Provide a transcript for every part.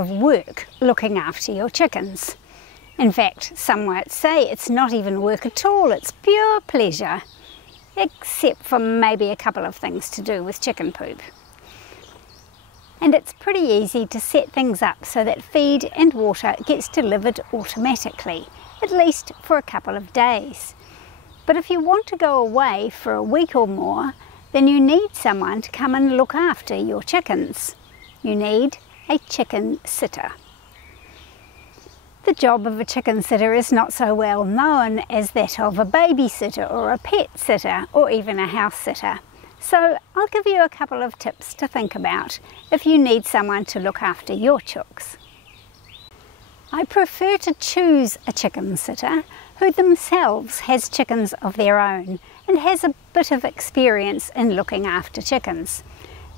of work looking after your chickens. In fact, some might say it's not even work at all, it's pure pleasure, except for maybe a couple of things to do with chicken poop. And it's pretty easy to set things up so that feed and water gets delivered automatically, at least for a couple of days. But if you want to go away for a week or more, then you need someone to come and look after your chickens. You need a chicken sitter. The job of a chicken sitter is not so well known as that of a babysitter or a pet sitter or even a house sitter. So I'll give you a couple of tips to think about if you need someone to look after your chooks. I prefer to choose a chicken sitter who themselves has chickens of their own and has a bit of experience in looking after chickens.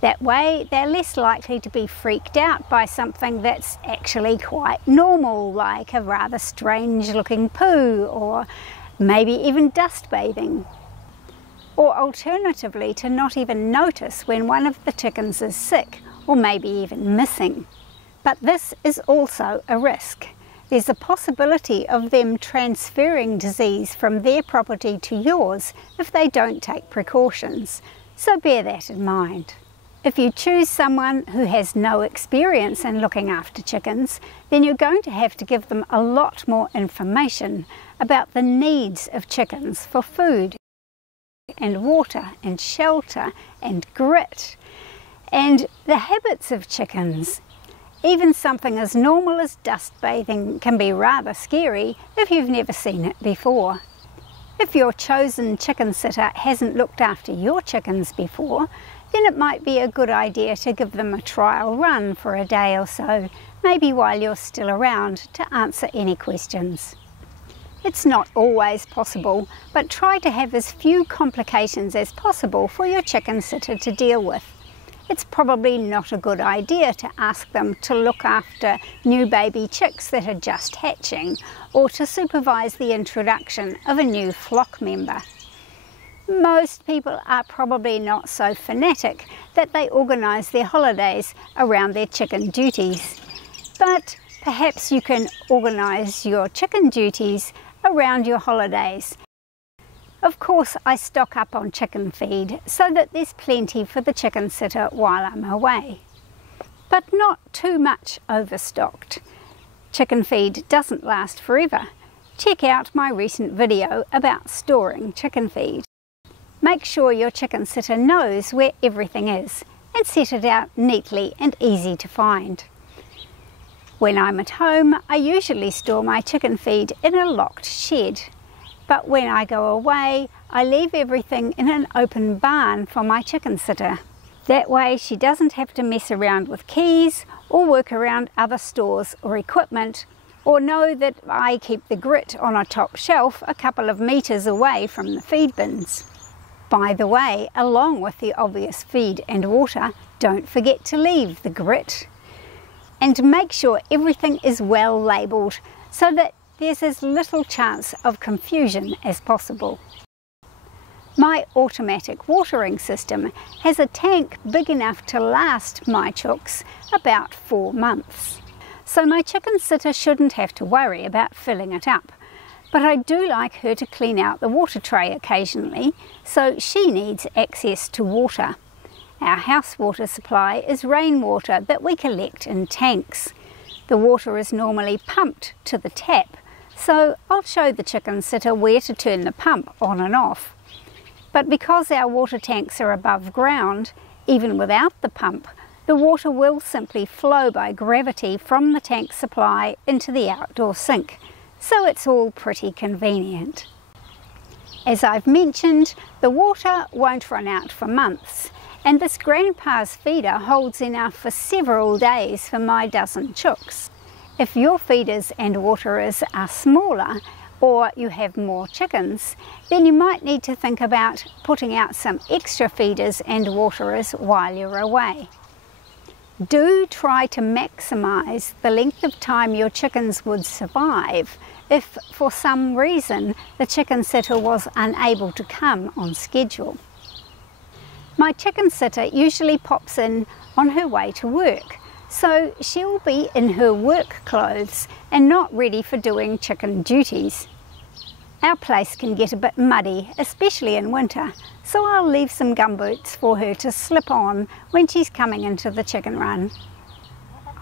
That way they're less likely to be freaked out by something that's actually quite normal, like a rather strange looking poo or maybe even dust bathing. Or alternatively to not even notice when one of the chickens is sick or maybe even missing. But this is also a risk. There's a possibility of them transferring disease from their property to yours if they don't take precautions, so bear that in mind. If you choose someone who has no experience in looking after chickens, then you're going to have to give them a lot more information about the needs of chickens for food and water and shelter and grit and the habits of chickens. Even something as normal as dust bathing can be rather scary if you've never seen it before. If your chosen chicken sitter hasn't looked after your chickens before, then it might be a good idea to give them a trial run for a day or so, maybe while you're still around, to answer any questions. It's not always possible, but try to have as few complications as possible for your chicken sitter to deal with. It's probably not a good idea to ask them to look after new baby chicks that are just hatching, or to supervise the introduction of a new flock member. Most people are probably not so fanatic that they organise their holidays around their chicken duties, but perhaps you can organise your chicken duties around your holidays. Of course, I stock up on chicken feed so that there's plenty for the chicken sitter while I'm away, but not too much overstocked. Chicken feed doesn't last forever. Check out my recent video about storing chicken feed. Make sure your chicken sitter knows where everything is and set it out neatly and easy to find. When I'm at home, I usually store my chicken feed in a locked shed, but when I go away, I leave everything in an open barn for my chicken sitter. That way she doesn't have to mess around with keys or work around other stores or equipment, or know that I keep the grit on a top shelf a couple of meters away from the feed bins. By the way, along with the obvious feed and water, don't forget to leave the grit. And make sure everything is well labelled so that there's as little chance of confusion as possible. My automatic watering system has a tank big enough to last my chooks about 4 months. So my chicken sitter shouldn't have to worry about filling it up. But I do like her to clean out the water tray occasionally, so she needs access to water. Our house water supply is rainwater that we collect in tanks. The water is normally pumped to the tap, so I'll show the chicken sitter where to turn the pump on and off. But because our water tanks are above ground, even without the pump, the water will simply flow by gravity from the tank supply into the outdoor sink. So it's all pretty convenient. As I've mentioned, the water won't run out for months, and this grandpa's feeder holds enough for several days for my dozen chooks. If your feeders and waterers are smaller, or you have more chickens, then you might need to think about putting out some extra feeders and waterers while you're away. Do try to maximise the length of time your chickens would survive if for some reason the chicken sitter was unable to come on schedule. My chicken sitter usually pops in on her way to work, so she'll be in her work clothes and not ready for doing chicken duties. Our place can get a bit muddy, especially in winter, so I'll leave some gumboots for her to slip on when she's coming into the chicken run.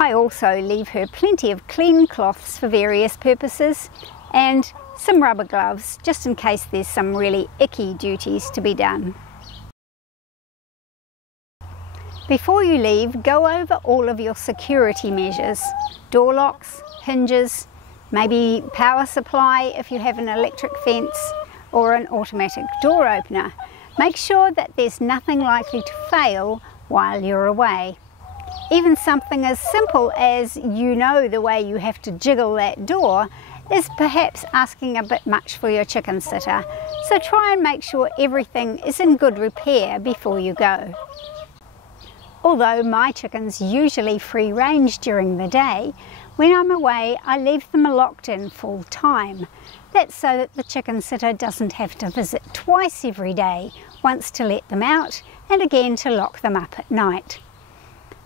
I also leave her plenty of clean cloths for various purposes and some rubber gloves just in case there's some really icky duties to be done. Before you leave, go over all of your security measures, door locks, hinges, maybe power supply if you have an electric fence or an automatic door opener. Make sure that there's nothing likely to fail while you're away. Even something as simple as you know the way you have to jiggle that door is perhaps asking a bit much for your chicken sitter, so try and make sure everything is in good repair before you go. Although my chickens usually free range during the day, when I'm away I leave them locked in full time. That's so that the chicken sitter doesn't have to visit twice every day, once to let them out and again to lock them up at night.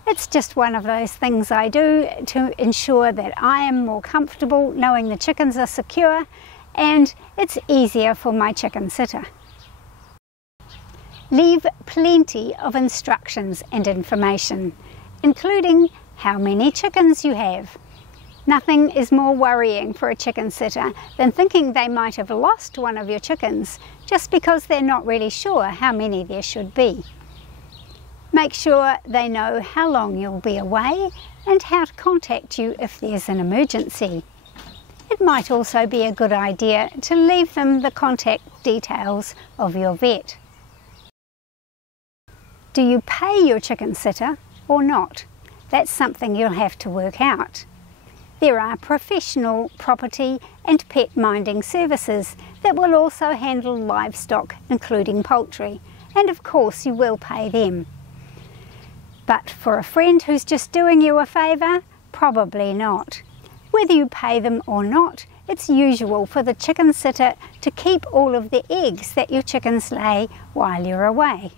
It's just one of those things I do to ensure that I am more comfortable knowing the chickens are secure and it's easier for my chicken sitter. Leave plenty of instructions and information, including how many chickens you have. Nothing is more worrying for a chicken sitter than thinking they might have lost one of your chickens just because they're not really sure how many there should be. Make sure they know how long you'll be away and how to contact you if there's an emergency. It might also be a good idea to leave them the contact details of your vet. Do you pay your chicken sitter or not? That's something you'll have to work out. There are professional property and pet minding services that will also handle livestock, including poultry, and of course you will pay them. But for a friend who's just doing you a favour, probably not. Whether you pay them or not, it's usual for the chicken sitter to keep all of the eggs that your chickens lay while you're away.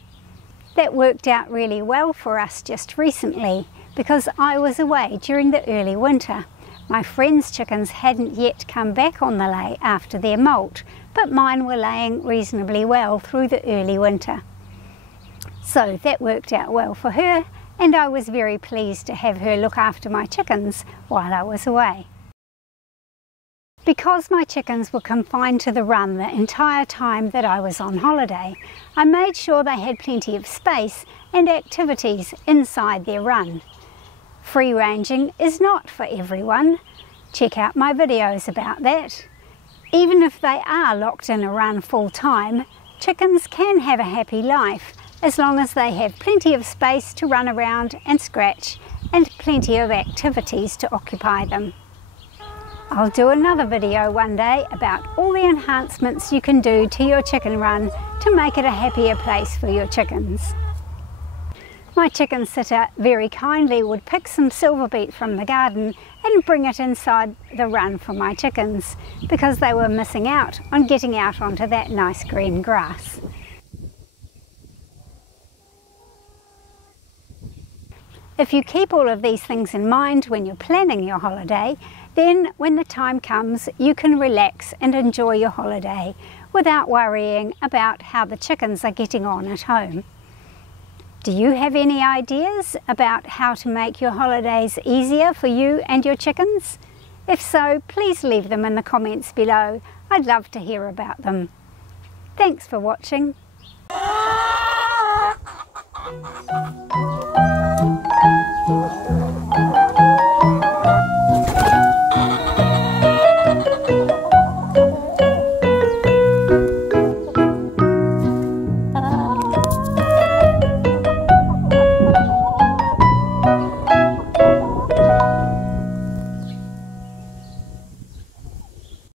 That worked out really well for us just recently because I was away during the early winter. My friend's chickens hadn't yet come back on the lay after their molt, but mine were laying reasonably well through the early winter. So that worked out well for her, and I was very pleased to have her look after my chickens while I was away. Because my chickens were confined to the run the entire time that I was on holiday, I made sure they had plenty of space and activities inside their run. Free ranging is not for everyone. Check out my videos about that. Even if they are locked in a run full time, chickens can have a happy life as long as they have plenty of space to run around and scratch and plenty of activities to occupy them. I'll do another video one day about all the enhancements you can do to your chicken run to make it a happier place for your chickens. My chicken sitter very kindly would pick some silver beet from the garden and bring it inside the run for my chickens because they were missing out on getting out onto that nice green grass. If you keep all of these things in mind when you're planning your holiday, then when the time comes you can relax and enjoy your holiday without worrying about how the chickens are getting on at home. Do you have any ideas about how to make your holidays easier for you and your chickens? If so, please leave them in the comments below. I'd love to hear about them. Thanks for watching.